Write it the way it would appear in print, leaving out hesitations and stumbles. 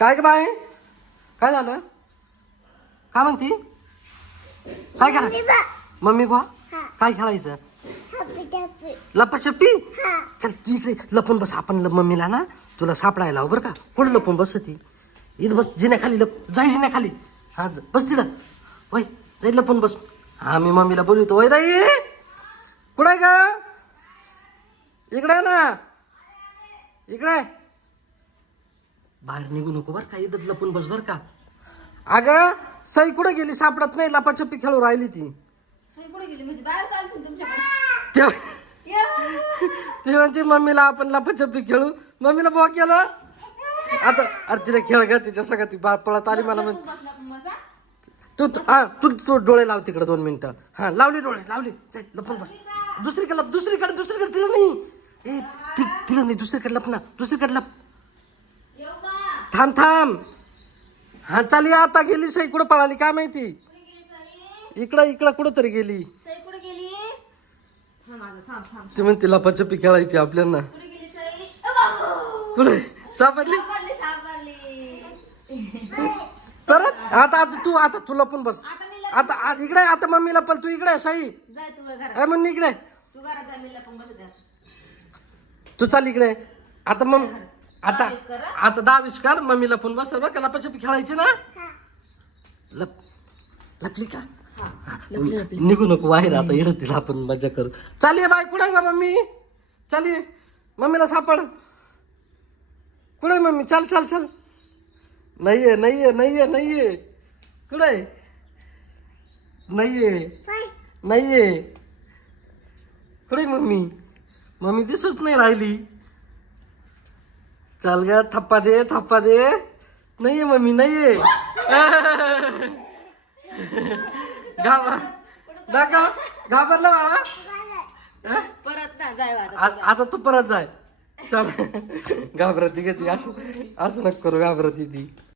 काय ग बाय, काय झालं? काय म्हणती? काय करा मम्मी बा, काय खेळायचं? लपाछपी. चल तू इकडे लपून बस. आपण मम्मीला ना तुला सापडायला बरं का. कुठं लपून बस ती? इथं बस, जिन्याखाली जाई जिन्याखाली. हा बस तिला वय, जाई लपून बस. हा मी मम्मीला बोलवतो. वय दाई कुठं आहे का? इकडे आहे ना, इकडे. बाहेर निघू नको बरं का, इथं लपून बस बरं का. अगं सई कुठे गेली? सापडत नाही. लपाछपी खेळू राहिली ती. म्हणजे बाहेर चालतील तुमच्याकडे. ती म्हणते मम्मीला आपण लपाछपी खेळू. मम्मीला बुवा केलं आता. अरे तिला खेळ ग तिच्या सगळं. ती पळत आली मला म्हणते तू डोळे लाव तिकडे 2 मिनिटं. हा लावली डोळे लावली. चल लपून बस. दुसरीकडे तिला नाही. ए तिला नाही, दुसरीकडे लप ना, दुसरीकडे लप. थांब. हा चाल या आता. गेली सई कुठं पळाली काय माहिती. इकडं कुठं तरी गेली. ती म्हणते लपाछपी खेळायची आपल्याला. कुठे सापडली परत? आता तू लपून बस. आता इकडे. आता मम्मीला पण तू इकडे. साई म्हणून इकडे तू चाल इकडे. आता मग आता 10-20 कर. मम्मीला पण बस बरं का. लपाछपी खेळायची ना. लपली का? निघू नको बाहेर आता. येणं तिला आपण मजा करू. चालिये बाय. कुठे आहे बा मम्मी? चालिये मम्मीला सापड. कुठे आहे मम्मी? चल. नाहीये कुठे आहे? नाहीये कुठे मम्मी दिसूच नाही राहिली. चल ग. थप्पा दे. नाहीये मम्मी, नाहीये. घाबरलं मला. परत ना जाय आता तू परत जाय. चल घाबरती ग ती. असं नको करू. घाबरती ती.